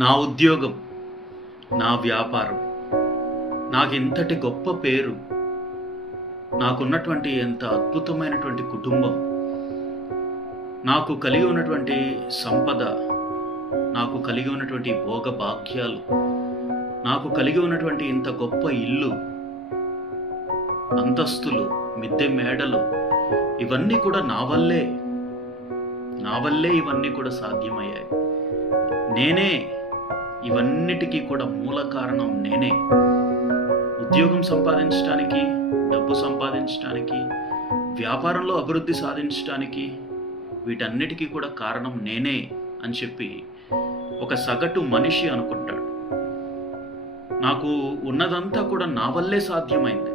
నా ఉద్యోగం, నా వ్యాపారం, నాకింతటి గొప్ప పేరు, నాకున్నటువంటి ఎంత అద్భుతమైనటువంటి కుటుంబం, నాకు కలిగి ఉన్నటువంటి సంపద, నాకు కలిగి ఉన్నటువంటి భోగ భాగ్యాలు, నాకు కలిగి ఉన్నటువంటి ఇంత గొప్ప ఇల్లు, అంతస్తులు, మిద్దె మేడలు, ఇవన్నీ కూడా నా వల్లే ఇవన్నీ కూడా సాధ్యమయ్యాయి. నేనే ఇవన్నిటికీ కూడా మూల కారణం నేనే. ఉద్యోగం సంపాదించడానికి, డబ్బు సంపాదించడానికి, వ్యాపారంలో అభివృద్ధి సాధించడానికి, వీటన్నిటికీ కూడా కారణం నేనే అని చెప్పి ఒక సగటు మనిషి అనుకుంటాడు. నాకు ఉన్నదంతా కూడా నా వల్లే సాధ్యమైంది,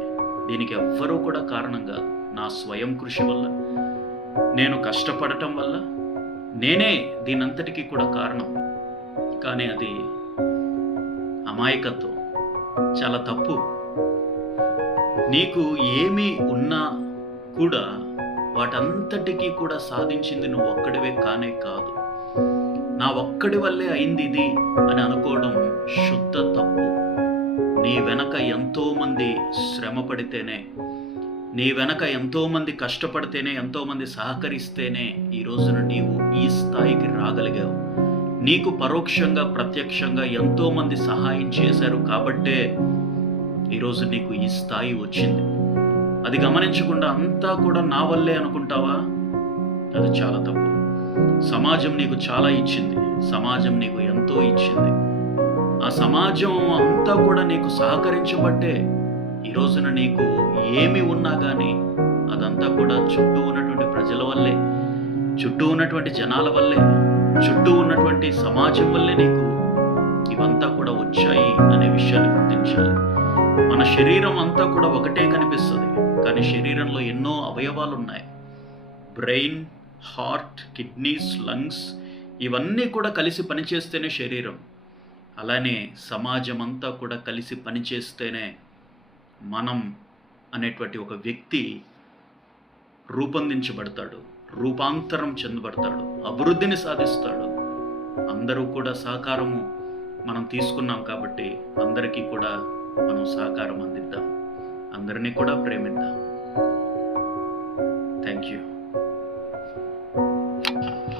దీనికి ఎవ్వరూ కూడా కారణం కాదు. నా స్వయం కృషి వల్ల, నేను కష్టపడటం వల్ల నేనే దీనంతటికీ కూడా కారణం. కానీ అది అమాయకత్వం, చాలా తప్పు. నీకు ఏమి ఉన్నా కూడా వాటంతటికీ కూడా సాధించింది నువ్వు ఒక్కడివే కానే కాదు. నా ఒక్కడి వల్లే అయింది ఇది అని అనుకోవడం శుద్ధ తప్పు. నీ వెనక ఎంతోమంది శ్రమ పడితేనే, నీ వెనక ఎంతోమంది కష్టపడితేనే, ఎంతోమంది సహకరిస్తేనే ఈ రోజున నీవు ఈ స్థాయికి రాగలిగావు. నీకు పరోక్షంగా ప్రత్యక్షంగా ఎంతోమంది సహాయం చేశారు కాబట్టే ఈరోజు నీకు ఈ స్థాయి వచ్చింది. అది గమనించకుండా అంతా కూడా నా వల్లే అనుకుంటావా? అది చాలా తప్పు. సమాజం నీకు చాలా ఇచ్చింది, సమాజం నీకు ఎంతో ఇచ్చింది. ఆ సమాజం అంతా కూడా నీకు సహకరించబట్టే ఈ రోజున నీకు ఏమి ఉన్నా కానీ అదంతా కూడా చుట్టూ ఉన్నటువంటి ప్రజల వల్లే, చుట్టూ ఉన్నటువంటి జనాల వల్లే, చుట్టూ ఉన్నటువంటి సమాజం వల్లే నీకు ఇవంతా కూడా వచ్చాయి అనే విషయాన్ని గుర్తించాలి. మన శరీరం అంతా కూడా ఒకటే కనిపిస్తుంది, కానీ శరీరంలో ఎన్నో అవయవాలు ఉన్నాయి. బ్రెయిన్, హార్ట్, కిడ్నీస్, లంగ్స్, ఇవన్నీ కూడా కలిసి పనిచేస్తేనే శరీరం. అలానే సమాజం అంతా కూడా కలిసి పనిచేస్తేనే మనం అనేటువంటి ఒక వ్యక్తి రూపొందించబడతాడు, రూపాంతరం చెందబడతాడు, అభివృద్ధిని సాధిస్తాడు. అందరూ కూడా సహకారము మనం తీసుకున్నాం కాబట్టి అందరికీ కూడా మనం సహకారం అందిద్దాం, అందరినీ కూడా ప్రేమిద్దాం. Thank you.